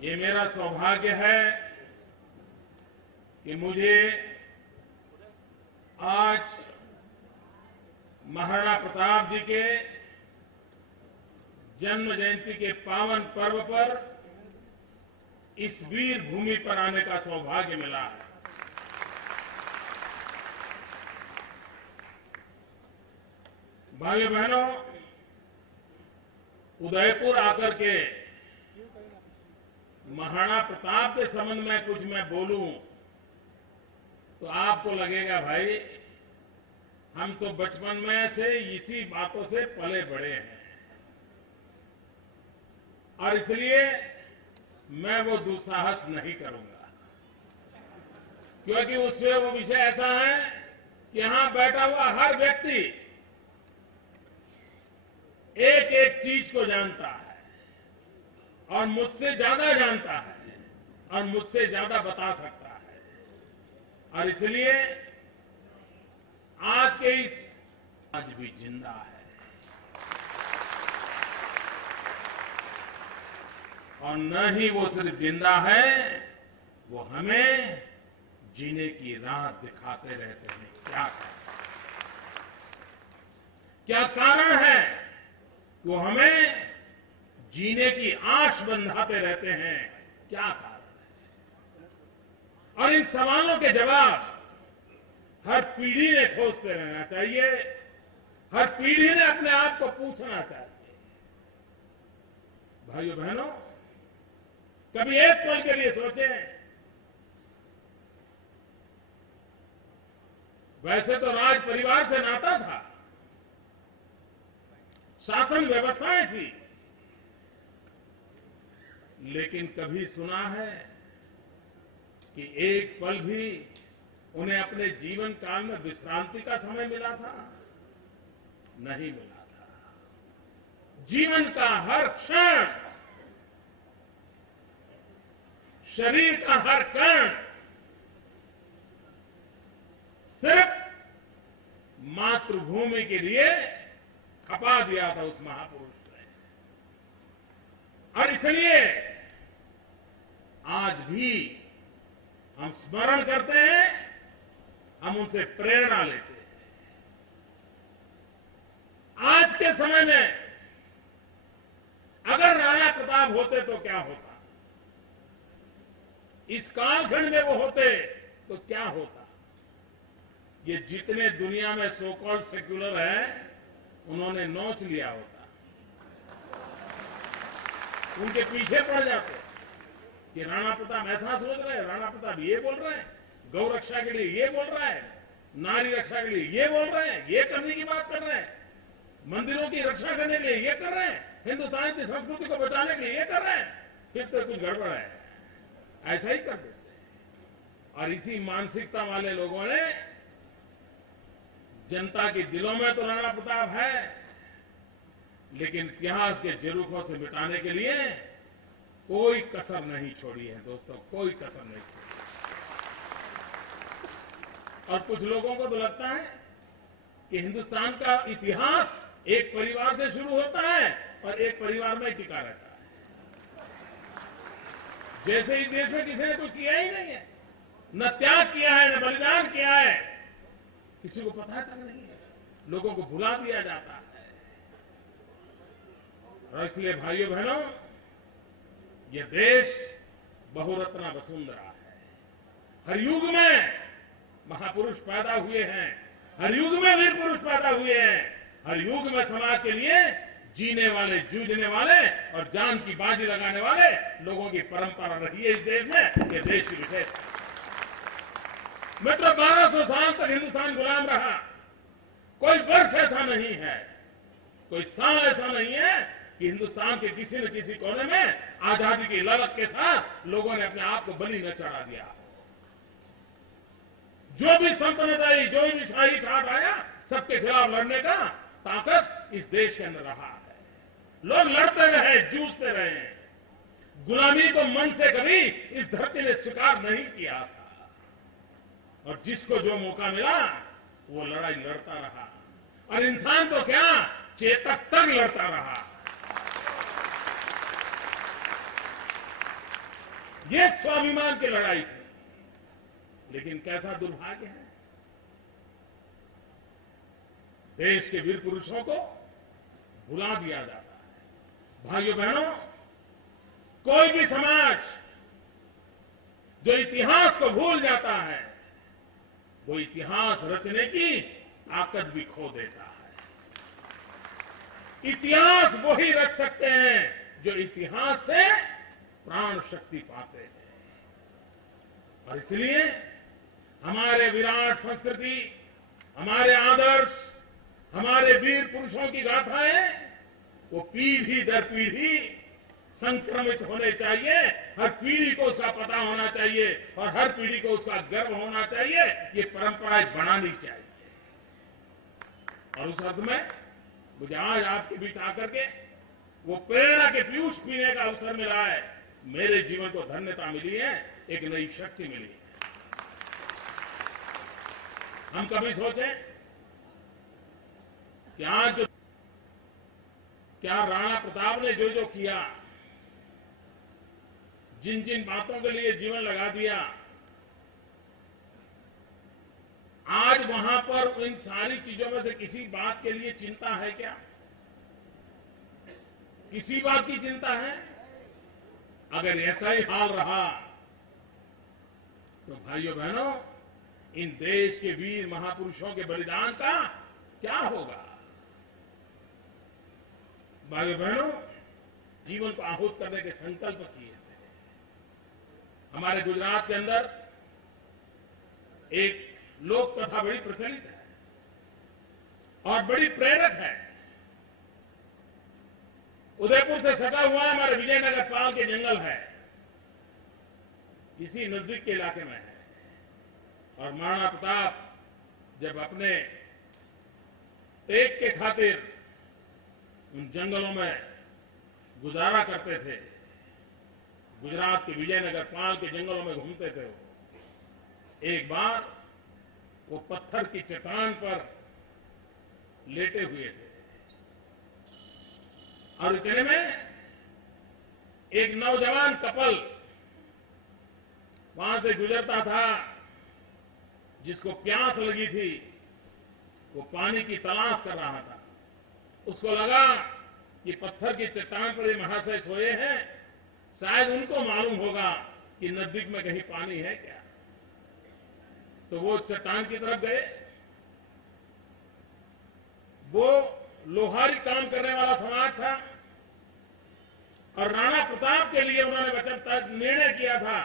ये मेरा सौभाग्य है कि मुझे आज महाराणा प्रताप जी के जन्म जयंती के पावन पर्व पर इस वीर भूमि पर आने का सौभाग्य मिला है। भाइयों बहनों, उदयपुर आकर के महाराणा प्रताप के संबंध में कुछ मैं बोलूं तो आपको लगेगा भाई हम तो बचपन में से इसी बातों से पले बड़े हैं, और इसलिए मैं वो दुस्साहस नहीं करूंगा, क्योंकि उसमें वो विषय ऐसा है कि यहां बैठा हुआ हर व्यक्ति एक एक चीज को जानता है और मुझसे ज्यादा जानता है और मुझसे ज्यादा बता सकता है, और इसलिए आज के आज भी जिंदा है और न ही वो सिर्फ जिंदा है, वो हमें जीने की राह दिखाते रहते हैं। क्या कारण है वो हमें जीने की आश बंधाते रहते हैं? क्या कारण है? और इन सवालों के जवाब हर पीढ़ी ने खोजते रहना चाहिए, हर पीढ़ी ने अपने आप को पूछना चाहिए। भाइयों बहनों, कभी एक पल के लिए सोचें, वैसे तो राज परिवार से नाता था, शासन व्यवस्थाएं थी, लेकिन कभी सुना है कि एक पल भी उन्हें अपने जीवन काल में विश्रांति का समय मिला था? नहीं मिला था। जीवन का हर क्षण, शरीर का हर कण सिर्फ मातृभूमि के लिए खपा दिया था उस महापुरुष ने। और इसलिए आज भी हम स्मरण करते हैं, हम उनसे प्रेरणा लेते हैं। आज के समय में अगर राणा प्रताप होते तो क्या होता, इस कालखंड में वो होते तो क्या होता? ये जितने दुनिया में सो कॉल्ड सेक्युलर है, उन्होंने नोच लिया होता, उनके पीछे पड़ जाते कि राणा प्रताप ऐसा सोच रहे हैं, राणा प्रताप ये बोल रहे हैं, गौ रक्षा के लिए ये बोल रहा है, नारी रक्षा के लिए ये बोल रहे हैं, ये करने की बात कर रहे हैं, मंदिरों की रक्षा करने के लिए ये कर रहे हैं, हिंदुस्तान की संस्कृति को बचाने के लिए ये कर रहे हैं, फिर तो कुछ गड़बड़ है। ऐसा ही कर देते। और इसी मानसिकता वाले लोगों ने जनता के दिलों में तो राणा प्रताप है, लेकिन इतिहास के जुल्फों से मिटाने के लिए कोई कसर नहीं छोड़ी है दोस्तों, कोई कसर नहीं छोड़ी। और कुछ लोगों को तो लगता है कि हिंदुस्तान का इतिहास एक परिवार से शुरू होता है और एक परिवार में टिका रहता है, जैसे इस देश में किसी ने कुछ किया ही नहीं है, न त्याग किया है, न बलिदान किया है, किसी को पता तक नहीं है, लोगों को भुला दिया जाता है। और इसलिए भाइयों बहनों, ये देश बहुरत्ना वसुंधरा है। हर युग में महापुरुष पैदा हुए हैं, हर युग में वीर पुरुष पैदा हुए हैं, हर युग में समाज के लिए जीने वाले, जूझने वाले और जान की बाजी लगाने वाले लोगों की परंपरा रही है इस देश में। ये देश की विशेषता। मित्रों, 1200 साल तक हिंदुस्तान गुलाम रहा। कोई वर्ष ऐसा नहीं है, कोई साल ऐसा नहीं है कि हिंदुस्तान के किसी न किसी कोने में आजादी की ललक के साथ लोगों ने अपने आप को बलि न चढ़ा दिया। जो भी सल्तनत आई, जो भी शाही ठाट आया, सबके खिलाफ लड़ने का ताकत इस देश के अंदर रहा है। लोग लड़ते रहे, जूझते रहे। गुलामी को मन से कभी इस धरती ने स्वीकार नहीं किया था, और जिसको जो मौका मिला वो लड़ाई लड़ता रहा। और इंसान तो क्या, चेतक तक लड़ता रहा। ये स्वाभिमान की लड़ाई थी। लेकिन कैसा दुर्भाग्य है, देश के वीर पुरुषों को भुला दिया जाता है। भाइयों बहनों, कोई भी समाज जो इतिहास को भूल जाता है, वो इतिहास रचने की ताकत भी खो देता है। इतिहास वो ही रच सकते हैं जो इतिहास से प्राण शक्ति पाते हैं। और इसलिए हमारे विराट संस्कृति, हमारे आदर्श, हमारे वीर पुरुषों की गाथाएं वो पीढ़ी दर पीढ़ी संक्रमित होने चाहिए। हर पीढ़ी को उसका पता होना चाहिए और हर पीढ़ी को उसका गर्व होना चाहिए। ये परंपराएं बनानी चाहिए। और उस अर्थ में मुझे आज आपके बीच आकर के वो प्रेरणा के पीयूष पीने का अवसर मिला है। मेरे जीवन को धन्यता मिली है, एक नई शक्ति मिली है। हम कभी सोचे कि आज क्या राणा प्रताप ने जो जो किया, जिन जिन बातों के लिए जीवन लगा दिया, आज वहां पर इन सारी चीजों में से किसी बात के लिए चिंता है क्या? किसी बात की चिंता है? अगर ऐसा ही हाल रहा तो भाइयों बहनों, इन देश के वीर महापुरुषों के बलिदान का क्या होगा? भाइयों बहनों, जीवन को आहूत करने के संकल्प किए थे। हमारे गुजरात के अंदर एक लोक कथा बड़ी प्रचलित है और बड़ी प्रेरक है। उदयपुर से सटा हुआ हमारे विजयनगर पाल के जंगल है, इसी नजदीक के इलाके में है। और महाराणा प्रताप जब अपने टेक के खातिर उन जंगलों में गुजारा करते थे, गुजरात के विजयनगर पाल के जंगलों में घूमते थे, एक बार वो पत्थर की चट्टान पर लेटे हुए थे और इतने में एक नौजवान कपल वहां से गुजरता था, जिसको प्यास लगी थी। वो पानी की तलाश कर रहा था। उसको लगा कि पत्थर की चट्टान पर ये महाशय सोए हैं, शायद उनको मालूम होगा कि नजदीक में कहीं पानी है क्या। तो वो चट्टान की तरफ गए। वो लोहारी काम करने वाला समाज था और राणा प्रताप के लिए उन्होंने वचन निर्णय किया था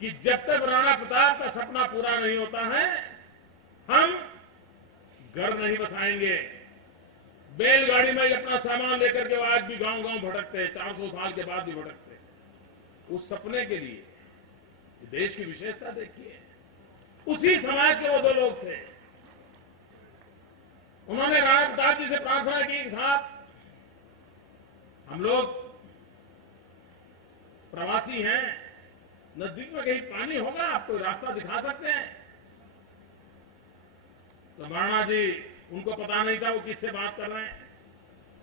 कि जब तक राणा प्रताप का सपना पूरा नहीं होता है, हम घर नहीं बसाएंगे। बैलगाड़ी में अपना सामान लेकर के आज भी गांव गांव भटकते हैं, 400 साल के बाद भी भटकते हैं उस सपने के लिए। देश की विशेषता देखिए, उसी समाज के वो दो लोग थे। उन्होंने राणा प्रताप जी से प्रार्थना की कि साहब, हम लोग प्रवासी हैं, नजदीक में कहीं पानी होगा, आपको रास्ता दिखा सकते हैं? तो महाराणा जी, उनको पता नहीं था वो किससे बात कर रहे हैं,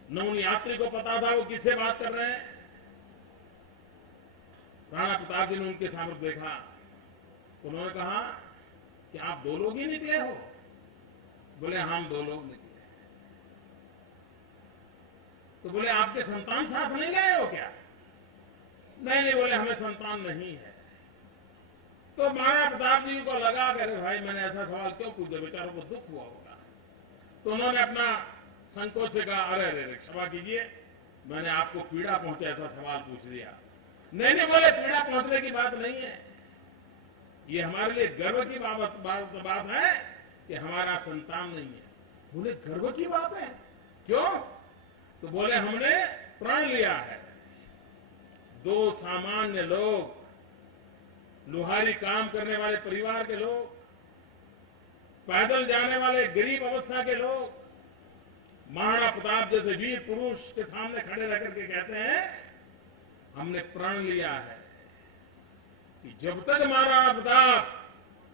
न उन यात्री को पता था वो किससे बात कर रहे हैं। राणा प्रताप जी ने उनके सामने देखा, उन्होंने कहा कि आप दो लोग ही निकले हो? बोले हम दो लोग निकले। तो बोले आपके संतान साथ नहीं गए हो क्या? नहीं, बोले हमें संतान नहीं है। तो महाराणा प्रताप जी को लगा कि अरे भाई, मैंने ऐसा सवाल क्यों पूछ दिया, बेचारों को दुख हुआ होगा। तो उन्होंने अपना संकोच से कहा, अरे अरे क्षमा कीजिए, मैंने आपको पीड़ा पहुंचे ऐसा सवाल पूछ दिया। नहीं, बोले पीड़ा पहुंचने की बात नहीं है, ये हमारे लिए गर्व की बात है कि हमारा संतान नहीं है। बोले गर्व की बात है, क्यों? तो बोले हमने प्रण लिया है। दो सामान्य लोग, लोहारी काम करने वाले परिवार के लोग, पैदल जाने वाले गरीब अवस्था के लोग, महाराणा प्रताप जैसे वीर पुरुष के सामने खड़े रह करके कहते हैं, हमने प्रण लिया है कि जब तक महाराणा प्रताप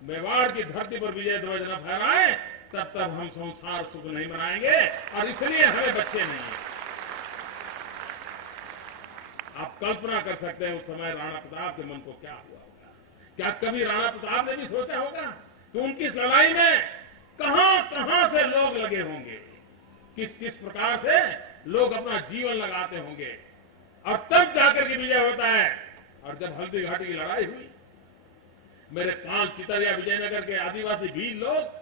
मेवाड़ की धरती पर विजय ध्वज न फहराए, तब तक हम संसार सुख नहीं मनाएंगे और इसलिए हमें बच्चे नहीं हैं। आप कल्पना कर सकते हैं उस समय राणा प्रताप के मन को क्या हुआ होगा। क्या कभी राणा प्रताप ने भी सोचा होगा कि उनकी इस लड़ाई में कहां कहां से लोग लगे होंगे, किस किस प्रकार से लोग अपना जीवन लगाते होंगे, और तब जाकर के विजय होता है। और जब हल्दी घाटी की लड़ाई हुई, मेरे 5 चितरिया विजयनगर के आदिवासी वीर लोग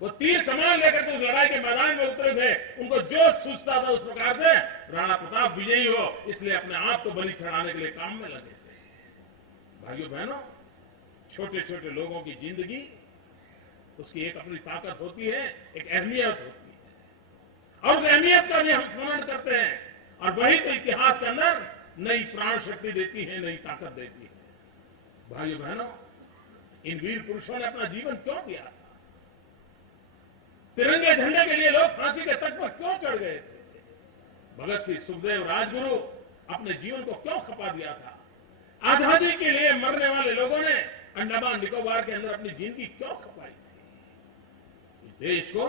वो तीर कमान लेकर के उस लड़ाई के मैदान में उतरे थे। उनको जो सूझता था उस प्रकार से राणा प्रताप विजयी हो, इसलिए अपने आप को बलि चढ़ाने के लिए काम में लगे थे। भाइयों बहनों, छोटे छोटे लोगों की जिंदगी, उसकी एक अपनी ताकत होती है, एक अहमियत होती है, और उस अहमियत का भी हम स्मरण करते हैं, और वही तो इतिहास के अंदर नई प्राण शक्ति देती है, नई ताकत देती है। भाइयों बहनों, इन वीर पुरुषों ने अपना जीवन क्यों दिया था? तिरंगे झंडे के लिए लोग फांसी के तट पर क्यों चढ़ गए थे? भगत सिंह, सुखदेव, राजगुरु अपने जीवन को क्यों खपा दिया था? आजादी के लिए मरने वाले लोगों ने अंडमान निकोबार के अंदर अपनी जिंदगी क्यों खपाई थी? इस देश को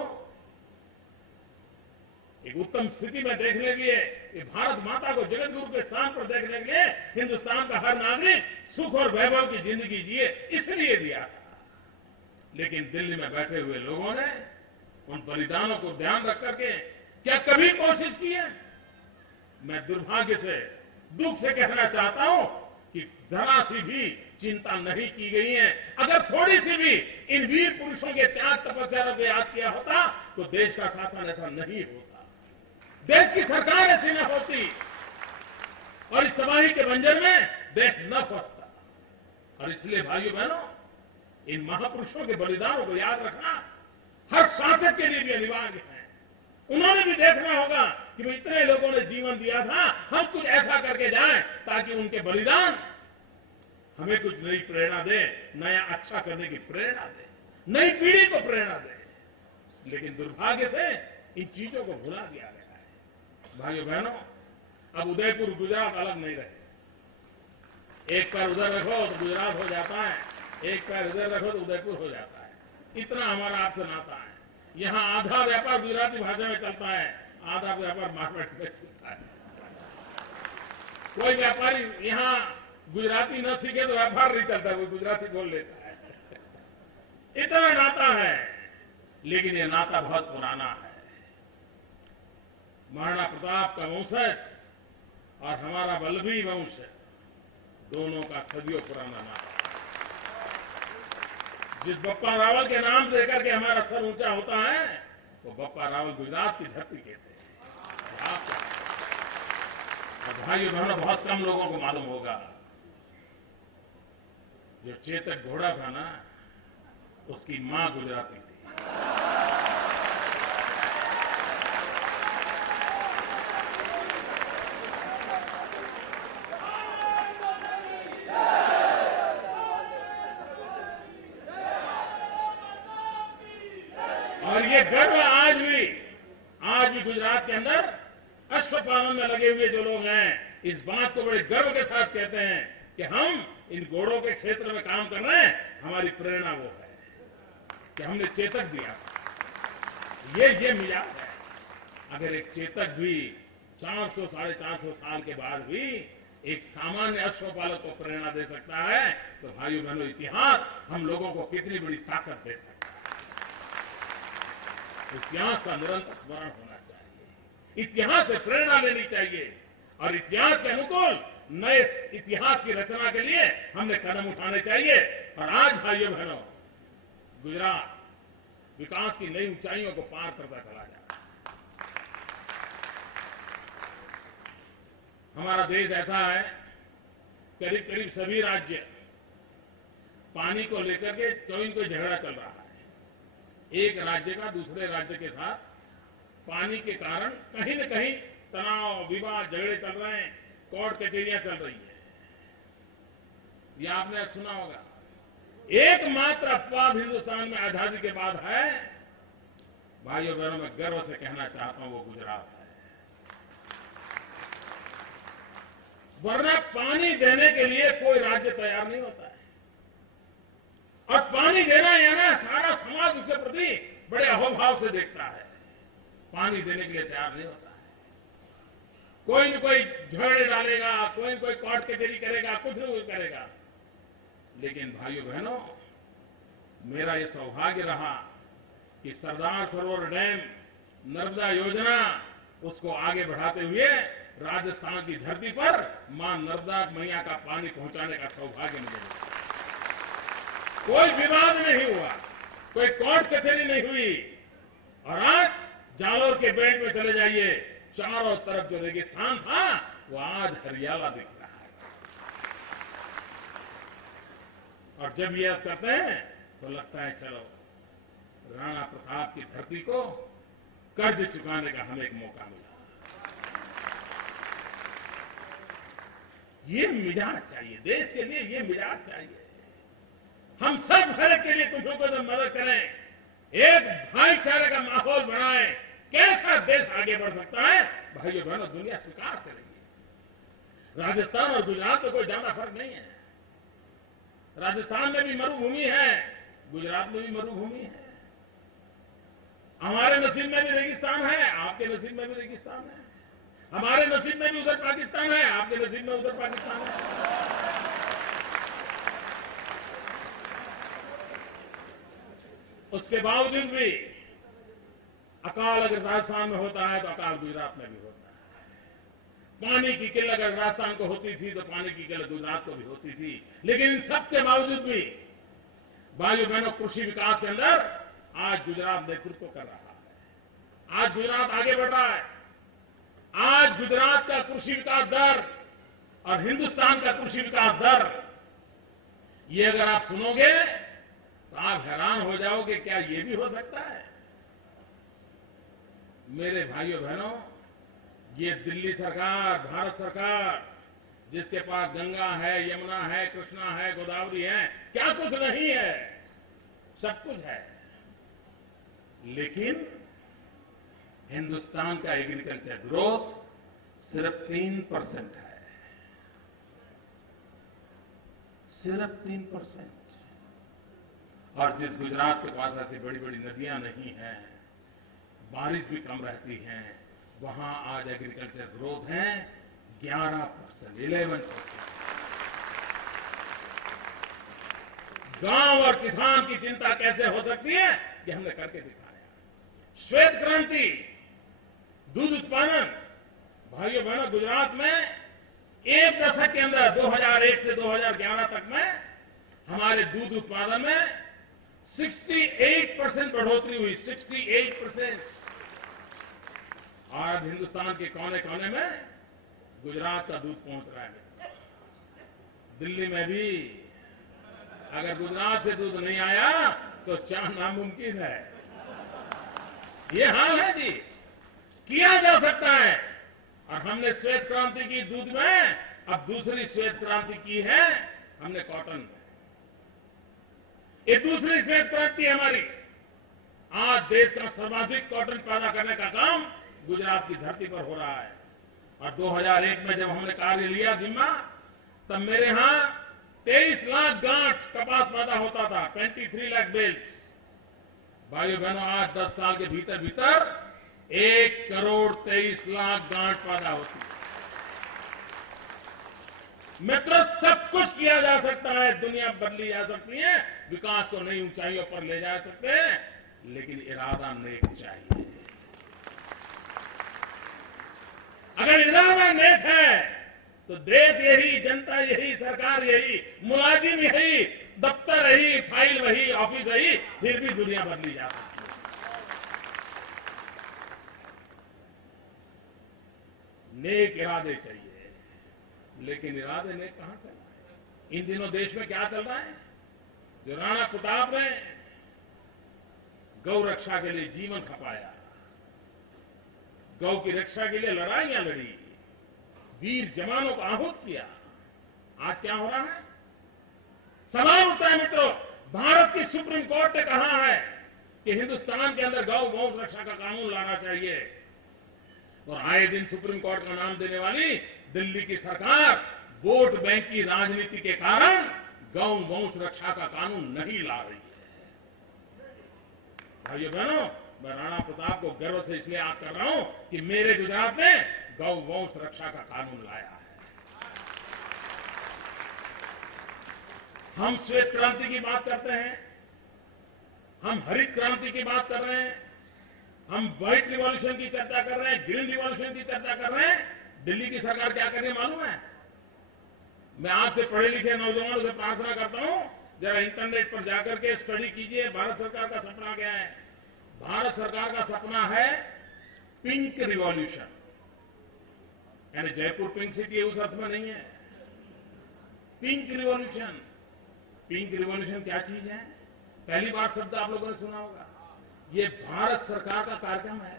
एक उत्तम स्थिति में देखने के लिए, भारत माता को जगत गुरु के स्थान पर देखने के लिए हिंदुस्तान का हर नागरिक सुख और वैभव की जिंदगी जिए, इसलिए दिया था। लेकिन दिल्ली में बैठे हुए लोगों ने उन बलिदानों को ध्यान रख करके क्या कभी कोशिश की है? मैं दुर्भाग्य से, दुख से कहना चाहता हूं कि जरा सी भी चिंता नहीं की गई है। अगर थोड़ी सी भी इन वीर पुरुषों के त्याग तपस्या को याद किया होता तो देश का शासन ऐसा नहीं होता, देश की सरकार ऐसी न होती, और इस तबाही के बंजर में देश न फंसता। और इसलिए भाइयों बहनों, इन महापुरुषों के बलिदानों को याद रखना हर शासक के लिए भी अनिवार्य है। उन्होंने भी देखना होगा कि भाई इतने लोगों ने जीवन दिया था, हम कुछ ऐसा करके जाएं ताकि उनके बलिदान हमें कुछ नई प्रेरणा दे, नया अच्छा करने की प्रेरणा दे, नई पीढ़ी को प्रेरणा दे। लेकिन दुर्भाग्य से इन चीजों को भुला दिया गया है। भाइयों बहनों, अब उदयपुर गुजरात अलग नहीं रहे। एक पैर उधर रखो तो गुजरात हो जाता है, एक पैर उधर रखो तो उदयपुर हो जाता है। इतना हमारा आपसे नाता है। यहाँ आधा व्यापार गुजराती भाषा में चलता है, आधा व्यापार मारवाड़ी में चलता है। कोई व्यापारी यहाँ गुजराती न सीखे तो व्यापार नहीं चलता, कोई गुजराती बोल लेता है। इतना नाता है, लेकिन ये नाता बहुत पुराना है। महाराणा प्रताप का वंशज और हमारा वल्लभी वंश, दोनों का सदियों पुराना नाता। जिस बप्पा रावल के नाम से करके हमारा सर ऊंचा होता है, वो बप्पा रावल गुजरात की धरती के थे। और भाइयों बहनों, बहुत कम लोगों को मालूम होगा, जो चेतक घोड़ा था ना, उसकी मां गुजराती थी। और ये गर्व आज भी गुजरात के अंदर अश्वपालन में लगे हुए जो लोग हैं, इस बात को बड़े गर्व के साथ कहते हैं कि हम इन घोड़ों के क्षेत्र में काम कर रहे हैं। हमारी प्रेरणा वो है कि हमने चेतक दिया। ये मिजाज है। अगर एक चेतक भी 400 साढ़े 400 साल के बाद भी एक सामान्य अश्वपालक को प्रेरणा दे सकता है, तो भाइयों बहनों, इतिहास हम लोगों को कितनी बड़ी ताकत दे सकता है। इतिहास का निरंतर स्मरण होना चाहिए, इतिहास से प्रेरणा लेनी चाहिए, और इतिहास के अनुकूल नए इतिहास की रचना के लिए हमने कदम उठाने चाहिए। और आज भाइयों बहनों, गुजरात विकास की नई ऊंचाइयों को पार करता चला जा रहा है। हमारा देश ऐसा है, करीब करीब सभी राज्य पानी को लेकर के कोई न कोई झगड़ा चल रहा है। एक राज्य का दूसरे राज्य के साथ पानी के कारण कहीं न कहीं तनाव, विवाद, झगड़े चल रहे हैं, कोर्ट कचहरियां चल रही है। यह आपने सुना होगा। एकमात्र अपवाद हिंदुस्तान में आजादी के बाद है, भाइयों बहनों, मैं गर्व से कहना चाहता हूं, वो गुजरात है। वरना पानी देने के लिए कोई राज्य तैयार नहीं होता है, और पानी देना है ना, सारा समाज उसके प्रति बड़े अहोभाव से देखता है, पानी देने के लिए तैयार नहीं होता है। कोई न कोई झगड़े डालेगा, कोई न कोई कोर्ट कचहरी करेगा, कुछ न कुछ करेगा। लेकिन भाइयों बहनों, मेरा ये सौभाग्य रहा कि सरदार सरोवर डैम, नर्मदा योजना, उसको आगे बढ़ाते हुए राजस्थान की धरती पर मां नर्मदा मैया का पानी पहुंचाने का सौभाग्य मुझे मिला। कोई विवाद नहीं हुआ, कोई कोर्ट कचहरी नहीं हुई। और आज जालोर के बेल्ट में चले जाइए, चारों तरफ जो रेगिस्तान था वो आज हरियाला दिख रहा है। और जब ये याद करते हैं तो लगता है चलो राणा प्रताप की धरती को कर्ज चुकाने का हमें एक मौका मिला। ये मिजाज चाहिए देश के लिए, ये मिजाज चाहिए। हम सब हर एक के लिए कुछ को तो मदद करें, एक भाईचारे का माहौल बनाएं। कैसा देश आगे बढ़ सकता है भाइयों बहनों, दुनिया स्वीकार करेगी। राजस्थान और गुजरात में कोई ज्यादा फर्क नहीं है। राजस्थान में भी मरुभूमि है, गुजरात में भी मरुभूमि है। हमारे नसीब में भी रेगिस्तान है, आपके नसीब में भी रेगिस्तान है। हमारे नसीब में भी उधर पाकिस्तान है, आपके नसीब में उधर पाकिस्तान है। उसके बावजूद भी अकाल अगर राजस्थान में होता है तो अकाल गुजरात में भी होता है। पानी की किल्लत अगर राजस्थान को होती थी तो पानी की किल्लत गुजरात को भी होती थी। लेकिन इन सब के बावजूद भी भाइयों बहनों, कृषि विकास के अंदर आज गुजरात नेतृत्व कर रहा है। आज गुजरात आगे बढ़ रहा है। आज गुजरात का कृषि विकास दर और हिंदुस्तान का कृषि विकास दर, ये अगर आप सुनोगे तो आप हैरान हो जाओगे, क्या ये भी हो सकता है? मेरे भाइयों बहनों, ये दिल्ली सरकार, भारत सरकार, जिसके पास गंगा है, यमुना है, कृष्णा है, गोदावरी है, क्या कुछ नहीं है? सब कुछ है। लेकिन हिंदुस्तान का एग्रीकल्चर ग्रोथ सिर्फ 3% है, सिर्फ 3%। और जिस गुजरात के पास ऐसी बड़ी बड़ी नदियां नहीं हैं, बारिश भी कम रहती है, वहां आज एग्रीकल्चर ग्रोथ है 11%, 11%। गांव और किसान की चिंता कैसे हो सकती है, ये हमने करके दिखाया। श्वेत क्रांति, दूध उत्पादन, भाइयों बहनों, गुजरात में एक दशक के अंदर 2001 से 2011 तक में हमारे दूध उत्पादन में 68% बढ़ोतरी हुई, 68%। आज हिंदुस्तान के कोने कोने में गुजरात का दूध पहुंच रहा है। दिल्ली में भी अगर गुजरात से दूध नहीं आया तो चाह नामुमकिन है। ये हाल है जी, किया जा सकता है। और हमने श्वेत क्रांति की दूध में, अब दूसरी श्वेत क्रांति की है हमने कॉटन में। ये दूसरी श्वेत क्रांति हमारी। आज देश का सर्वाधिक कॉटन पैदा करने का काम गुजरात की धरती पर हो रहा है। और 2001 में जब हमने कार्य लिया जिम्मा, तब मेरे यहां 23 लाख गांठ कपास पैदा होता था, 23 लाख बेल्स। भाइयों बहनों, आज 10 साल के भीतर भीतर 1 करोड़ 23 लाख गांठ पैदा होती है। मित्रों, सब कुछ किया जा सकता है, दुनिया बदली जा सकती है, विकास को नई ऊंचाइयों पर ले जा सकते हैं, लेकिन इरादा नेक चाहिए। अगर इरादा नेक है तो देश यही, जनता यही, सरकार यही, मुलाजिम यही, दफ्तर यही, फाइल वही, ऑफिस यही, फिर भी दुनिया बदली जा सकती है। नेक इरादे चाहिए, लेकिन इरादे नेक कहां से लाए? इन दिनों देश में क्या चल रहा है? जो राणा प्रताप ने गौ रक्षा के लिए जीवन खपाया, गौ की रक्षा के लिए लड़ाइयां लड़ी, वीर जवानों को आहूत किया, आज क्या हो रहा है? सवाल उठता है मित्रों, भारत की सुप्रीम कोर्ट ने कहा है कि हिंदुस्तान के अंदर गौ वंश रक्षा का कानून लाना चाहिए, और आए दिन सुप्रीम कोर्ट का नाम देने वाली दिल्ली की सरकार वोट बैंक की राजनीति के कारण गौ वंश रक्षा का कानून नहीं ला रही है। भाइयों बहनों, मैं राणा प्रताप को गर्व से इसलिए याद कर रहा हूं कि मेरे गुजरात में गौ वंश रक्षा का कानून लाया है। हम श्वेत क्रांति की बात करते हैं, हम हरित क्रांति की बात कर रहे हैं, हम व्हाइट रिवॉल्यूशन की चर्चा कर रहे हैं, ग्रीन रिवॉल्यूशन की चर्चा कर रहे हैं। दिल्ली की सरकार क्या कर रही है मालूम है? मैं आपसे पढ़े लिखे नौजवानों से प्रार्थना करता हूं, जरा इंटरनेट पर जाकर के स्टडी कीजिए। भारत सरकार का सपना क्या है? भारत सरकार का सपना है पिंक रिवॉल्यूशन, यानी जयपुर पिंक सिटी उस अर्थ में नहीं है। पिंक रिवॉल्यूशन, पिंक रिवॉल्यूशन क्या चीज है? पहली बार शब्द आप लोगों ने सुना होगा। ये भारत सरकार का कार्यक्रम है,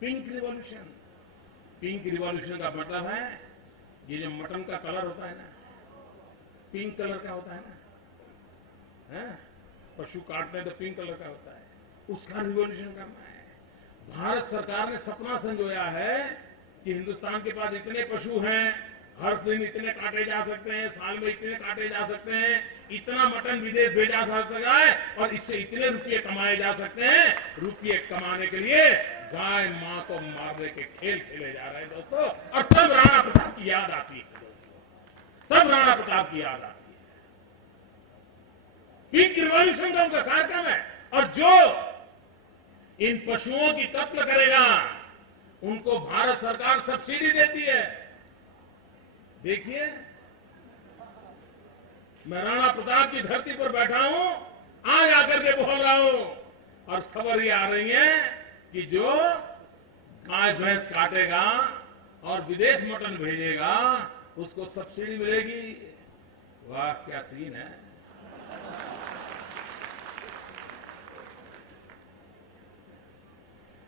पिंक रिवॉल्यूशन। पिंक रिवॉल्यूशन का मतलब है ये जो मटन का कलर होता है ना, पिंक कलर का होता है ना, है? पशु काटते हैं तो पिंक कलर का होता है, उसका रिवॉल्यूशन करना है। भारत सरकार ने सपना संजोया है कि हिंदुस्तान के पास इतने पशु हैं, हर दिन इतने काटे जा सकते हैं, साल में इतने काटे जा सकते हैं, इतना मटन विदेश भेजा जा सकता है और इससे इतने रुपये कमाए जा सकते हैं। रुपये कमाने के लिए गाय मां को मारने के खेल खेले जा रहे हैं दोस्तों। और तब राणा प्रताप की याद आती है दोस्तों, तब राणा प्रताप की याद आती है। पिंक रिवॉल्यूशन का उनका कार्यक्रम है। और जो इन पशुओं की कत्ल करेगा उनको भारत सरकार सब्सिडी देती है। देखिए, मैं राणा प्रताप की धरती पर बैठा हूं, आज आकर के बोल रहा हूं, और खबर ये आ रही है कि जो गाय भैंस काटेगा और विदेश मटन भेजेगा उसको सब्सिडी मिलेगी। वाह क्या सीन है।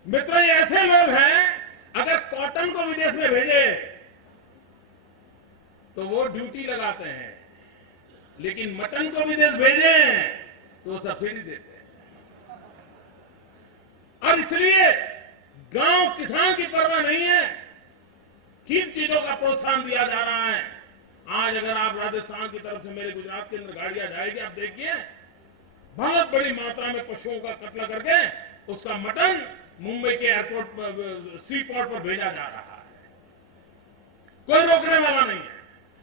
मित्रों, ये ऐसे लोग हैं, अगर कॉटन को विदेश में भेजे तो वो ड्यूटी लगाते हैं, लेकिन मटन को विदेश भेजे तो वो सब्सिडी देते हैं। और इसलिए गांव किसान की परवाह नहीं है, किन चीजों का प्रोत्साहन दिया जा रहा है। आज अगर आप राजस्थान की तरफ से मेरे गुजरात के अंदर गाड़ियां जाएगी, आप देखिए बहुत बड़ी मात्रा में पशुओं का कत्ल करके उसका मटन मुंबई के एयरपोर्ट सी पोर्ट पर भेजा जा रहा है। कोई रोकने वाला नहीं है।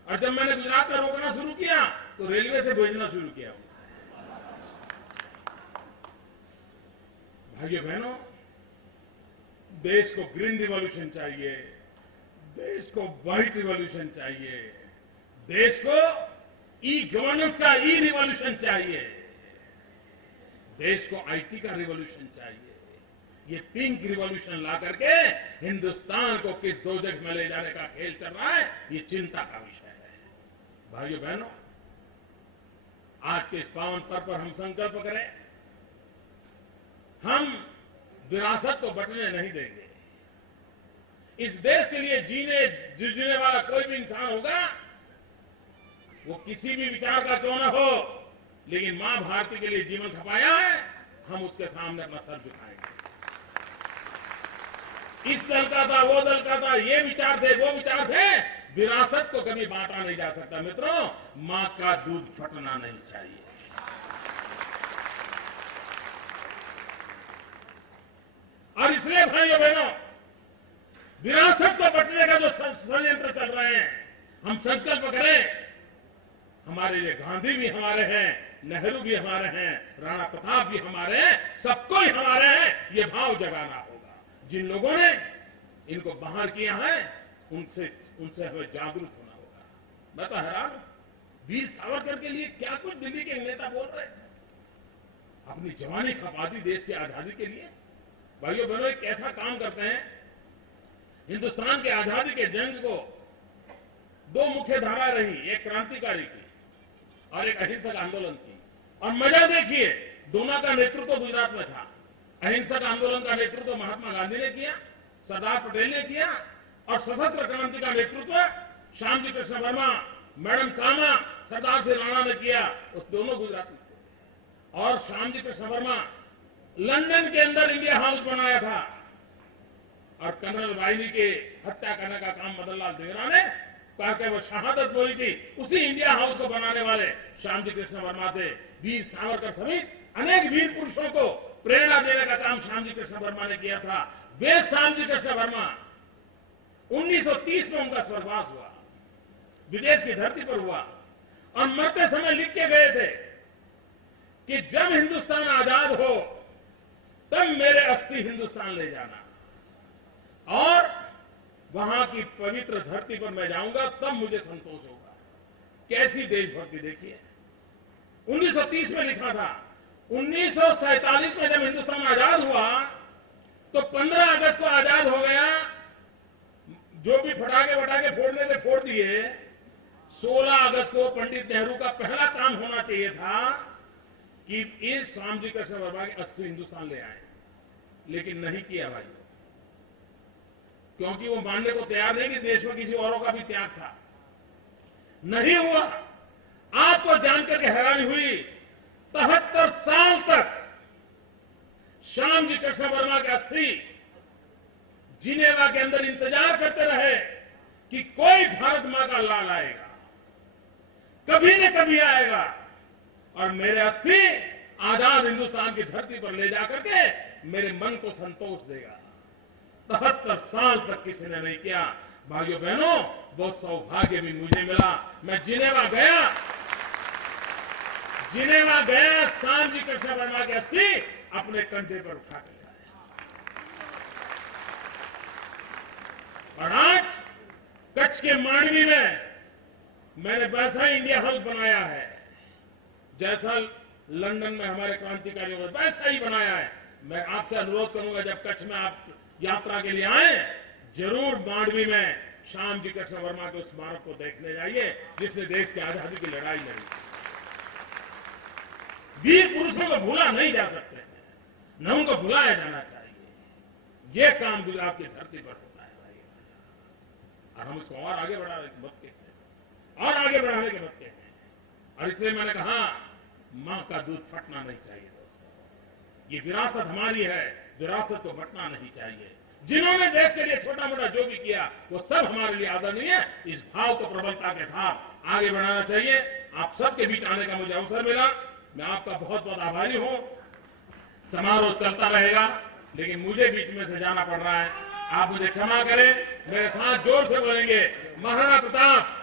और जब मैंने गुजरात में रोकना शुरू किया तो रेलवे से भेजना शुरू किया। भाइयों बहनों, देश को ग्रीन रिवॉल्यूशन चाहिए, देश को व्हाइट रिवॉल्यूशन चाहिए, देश को ई गवर्नेंस का ई रिवॉल्यूशन चाहिए, देश को आईटी का रिवॉल्यूशन चाहिए। ये पिंक रिवॉल्यूशन ला करके हिंदुस्तान को किस दोजख में ले जाने का खेल चल रहा है, ये चिंता का विषय है। भाइयों बहनों, आज के इस पावन पर्व पर हम संकल्प करें, हम विरासत को बंटने नहीं देंगे। इस देश के लिए जीने वाला कोई भी इंसान होगा, वो किसी भी विचार का क्यों ना हो, लेकिन मां भारती के लिए जीवन खपाया है, हम उसके सामने अपना सर झुकाएंगे। इस दल का था, वो दल का था, ये विचार थे, वो विचार थे, विरासत को कभी बांटा नहीं जा सकता। मित्रों, मां का दूध फटना नहीं चाहिए। और इसलिए भाइयों बहनों, विरासत को बंटने का जो षड्यंत्र चल रहे हैं, हम संकल्प करें, हमारे लिए गांधी भी हमारे हैं, नेहरू भी हमारे हैं, राणा प्रताप भी हमारे हैं, सबको ही हमारे हैं, ये भाव जगाना होगा। जिन लोगों ने इनको बाहर किया है उनसे हमें जागरूक होना होगा। मैं तो हैरान हूं, वीर सावरकर के लिए क्या कुछ दिल्ली के नेता बोल रहे थे, अपनी जवानी खपा दी देश की आजादी के लिए। भाइयों बहनों, एक ऐसा काम करते हैं, हिंदुस्तान के आजादी के जंग को दो मुख्य धारा रही, एक क्रांतिकारी की और एक अहिंसक आंदोलन की। और मजा देखिए, दोनों का नेतृत्व गुजरात में था। अहिंसक आंदोलन का नेतृत्व महात्मा गांधी ने किया, सरदार पटेल ने किया, और सशस्त्र क्रांति का नेतृत्व श्यामजी कृष्ण वर्मा, मैडम कामा, सरदार सिंह राणा ने किया। वो दोनों गुजराती थे। और श्यामजी कृष्ण वर्मा लंदन के अंदर इंडिया हाउस बनाया था, और कर्नल वाइली के हत्या करने का काम मदन लाल धिंगरा ने करके वो शहादत बोली थी। उसी इंडिया हाउस को बनाने वाले श्यामजी कृष्ण वर्मा थे। वीर सावरकर समेत अनेक वीर पुरुषों को प्रेरणा देने का काम श्यामजी कृष्ण वर्मा ने किया था। वे श्यामजी कृष्ण वर्मा 1930 में उनका स्वर्गवास हुआ, विदेश की धरती पर हुआ, और मरते समय लिख के गए थे कि जब हिंदुस्तान आजाद हो तब मेरे अस्थि हिंदुस्तान ले जाना, और वहां की पवित्र धरती पर मैं जाऊंगा तब मुझे संतोष होगा। कैसी देशभक्ति देखिए, 1930 में लिखा था। 1947 में जब हिंदुस्तान आजाद हुआ तो 15 अगस्त को आजाद हो गया, जो भी फटाके वटाके फोड़ने थे फोड़ दिए। 16 अगस्त को पंडित नेहरू का पहला काम होना चाहिए था कि इस श्यामजी कृष्ण वर्मा की अस्थि हिंदुस्तान ले आए, लेकिन नहीं किया भाई, क्योंकि वो मानने को तैयार नहीं कि देश में किसी औरों का भी त्याग था। नहीं हुआ। आपको जानकर के हैरानी हुई, 73 साल तक श्यामजी कृष्ण वर्मा की अस्थि जिनेवा के अंदर इंतजार करते रहे कि कोई भारत मां का लाल आएगा, कभी न कभी आएगा और मेरे अस्थि आजाद हिंदुस्तान की धरती पर ले जाकर के मेरे मन को संतोष देगा। 73 साल तक किसी ने नहीं किया। भाइयों बहनों, वो सौभाग्य भी मुझे मिला। मैं जिनेवा गया, श्यामजी कृष्ण वर्मा की अस्थि अपने कंधे पर उठा कर लाया। और आज कच्छ के मांडवी में मैंने वैसा ही इंडिया हाउस बनाया है, जैसा लंदन में हमारे क्रांतिकारियों ने वैसा ही बनाया है। मैं आपसे अनुरोध करूंगा, जब कच्छ में आप यात्रा के लिए आए, जरूर मांडवी में श्यामजी कृष्ण वर्मा के स्मारक को देखने जाइए, जिसने देश की आजादी की लड़ाई लड़ी। वीर पुरुषों को भूला नहीं जा सकते, न उनको भुलाया जाना चाहिए। ये काम गुजरात की धरती पर होता है भाई, और हम उसको और आगे बढ़ाने के बदते हैं, और आगे बढ़ाने के बदते हैं। और इसलिए मैंने कहा, मां का दूध फटना नहीं चाहिए दोस्तों। ये विरासत हमारी है, विरासत को बंटना नहीं चाहिए। जिन्होंने देश के लिए छोटा मोटा जो भी किया वो सब हमारे लिए आदरणीय है। इस भाव को प्रबलता के साथ आगे बढ़ाना चाहिए। आप सबके बीच आने का मुझे अवसर मिला, मैं आपका बहुत बहुत आभारी हूं। समारोह चलता रहेगा, लेकिन मुझे बीच में से जाना पड़ रहा है, आप मुझे क्षमा करें। मेरे साथ जोर से बोलेंगे, महाराणा प्रताप